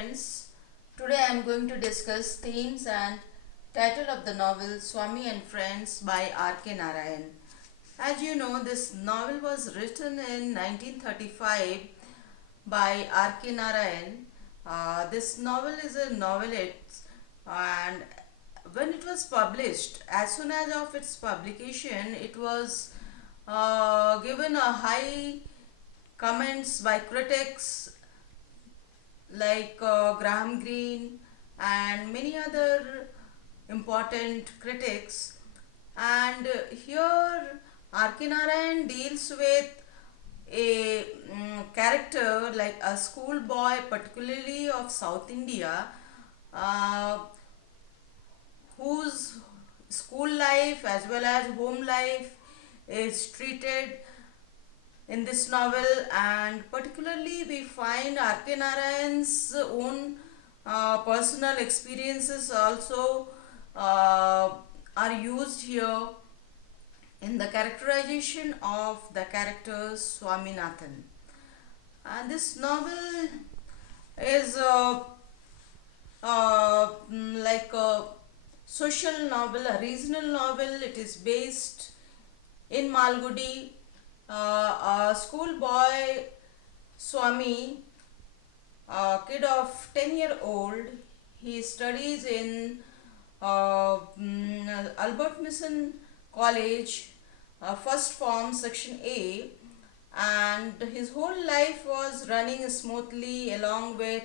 friends, today I am going to discuss themes and title of the novel Swami and Friends by R.K. Narayan. As you know, this novel was written in 1935 by R.K. Narayan. This novel is a novelette, and when it was published, as soon as of its publication, it was given a high comments by critics like Graham Greene and many other important critics. And here R.K. Narayan deals with a character like a schoolboy, particularly of South India, uh, whose school life as well as home life is treated in this novel, and particularly we find R.K. Narayan's own personal experiences also are used here in the characterization of the character Swaminathan. And this novel is like a social novel, a regional novel. It is based in Malgudi. A schoolboy Swami, a kid of 10-year-old, he studies in Albert Mission College, first form, section A, and his whole life was running smoothly along with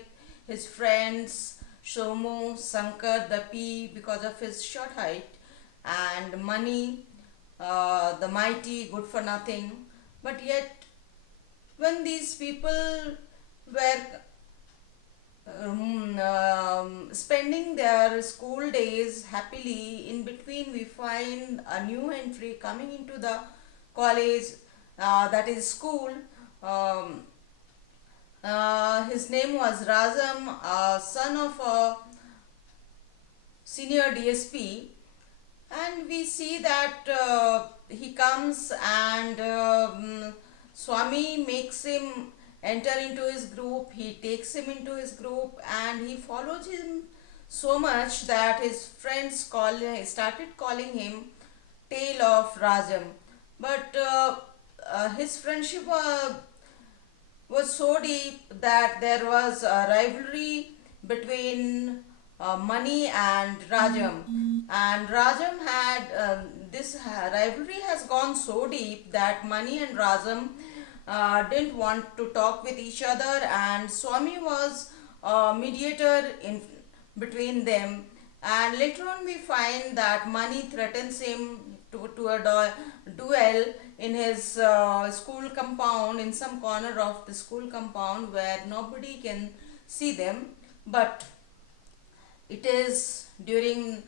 his friends Shomu, Sankar, the P, because of his short height, and Mani, the mighty, good for nothing. But yet, when these people were spending their school days happily, in between we find a new entry coming into the college, that is school. His name was Razam, son of a senior DSP, and we see that he comes and Swami makes him enter into his group. He takes him into his group and he follows him so much that his friends started calling him Tail of Rajam. But his friendship was so deep that there was a rivalry between Mani and Rajam. And Rajam had this rivalry has gone so deep that Mani and Rajam didn't want to talk with each other, and Swami was a mediator in between them. And later on, we find that Mani threatens him to a duel in his school compound, in some corner of the school compound where nobody can see them. But it is during,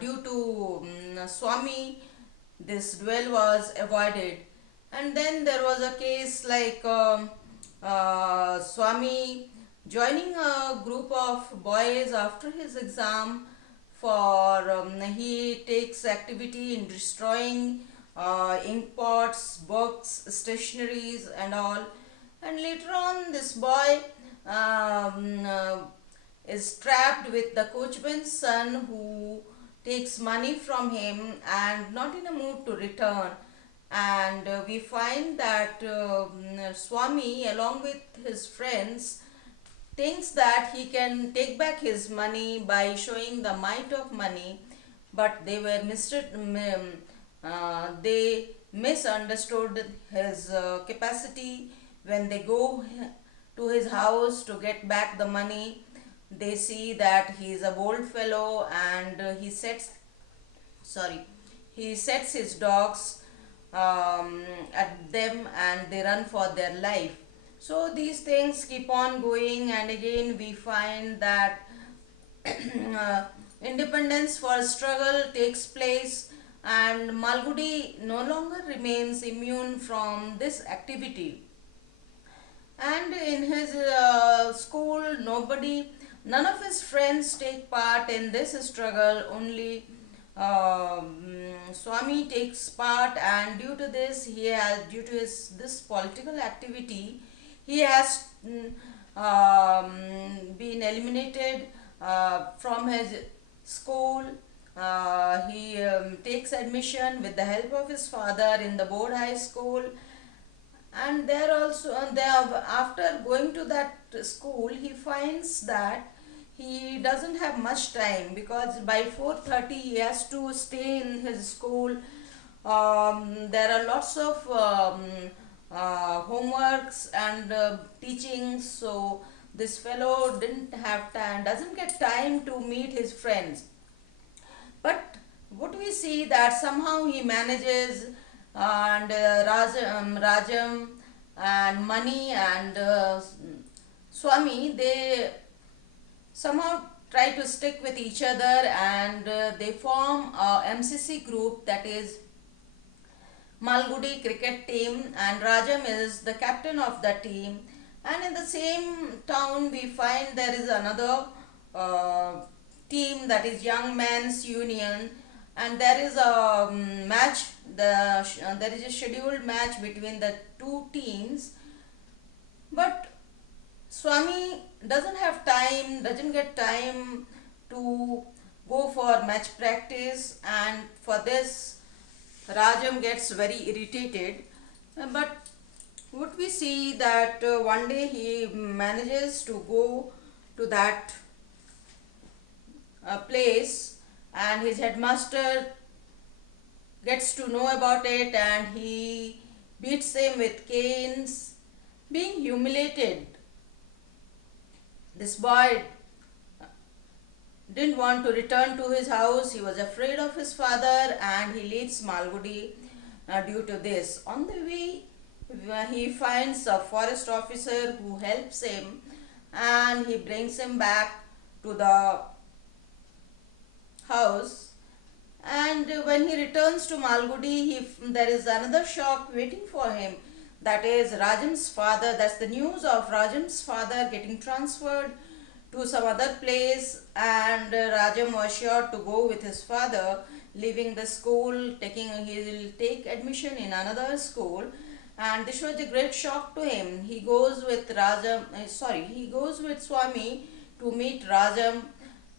due to Swami, this duel was avoided. And then there was a case like Swami joining a group of boys after his exam for he takes activity in destroying ink pots, books, stationaries and all. And later on this boy is trapped with the coachman's son, who takes money from him and not in a mood to return. And we find that Swami, along with his friends, thinks that he can take back his money by showing the might of money, but they misunderstood his capacity. When they go to his house to get back the money, they see that he is a bold fellow, and he sets his dogs at them and they run for their life. So these things keep on going, and again we find that independence for struggle takes place, and Malgudi no longer remains immune from this activity. And in his school, none of his friends take part in this struggle. Only Swami takes part, and due to his this political activity, he has been eliminated from his school. He takes admission with the help of his father in the board high school, and there also after going to that school he finds that he doesn't have much time, because by 4:30 he has to stay in his school. There are lots of homeworks and teachings, so this fellow didn't have time, doesn't get time to meet his friends. But what we see that somehow he manages, and Rajam and Mani and Swami, they somehow try to stick with each other, and they form a MCC group, that is Malgudi cricket team, and Rajam is the captain of the team. And in the same town we find there is another team, that is Young Men's Union, and there is a match, there is a scheduled match between the two teams. But Swami doesn't get time to go for match practice, and for this Rajam gets very irritated. But what we see that one day he manages to go to that place, and his headmaster gets to know about it, and he beats him with canes. Being humiliated, this boy didn't want to return to his house. He was afraid of his father, and he leaves Malgudi due to this. On the way, he finds a forest officer who helps him, and he brings him back to the house. And when he returns to Malgudi, there is another shock waiting for him. That is Rajam's father. That's the news of Rajam's father getting transferred to some other place, and Rajam was sure to go with his father, leaving the school, he will take admission in another school, and this was a great shock to him. He goes with Swami to meet Rajam.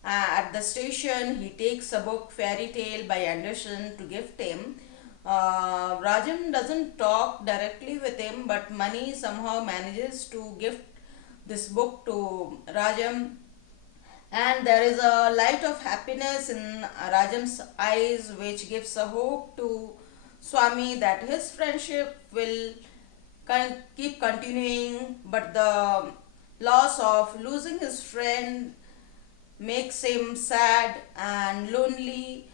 At the station, he takes a book, Fairy Tale by Anderson, to gift him. Rajam doesn't talk directly with him, but Mani somehow manages to gift this book to Rajam, and there is a light of happiness in Rajam's eyes, which gives a hope to Swami that his friendship will keep continuing. But the loss of losing his friend makes him sad and lonely.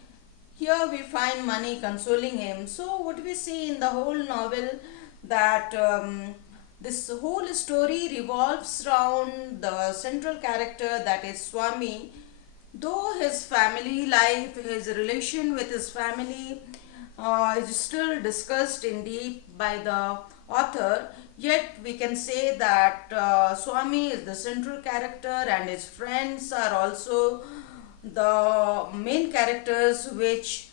Here we find Mani consoling him. So what we see in the whole novel, that this whole story revolves around the central character, that is Swami. Though his family life, his relation with his family is still discussed in deep by the author, yet we can say that Swami is the central character, and his friends are also the main characters which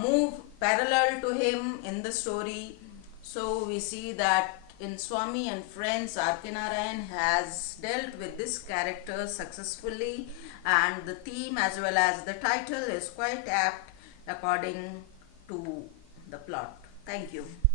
move parallel to him in the story. So we see that in Swami and Friends, R.K. Narayan has dealt with this character successfully, and the theme as well as the title is quite apt according to the plot. Thank you.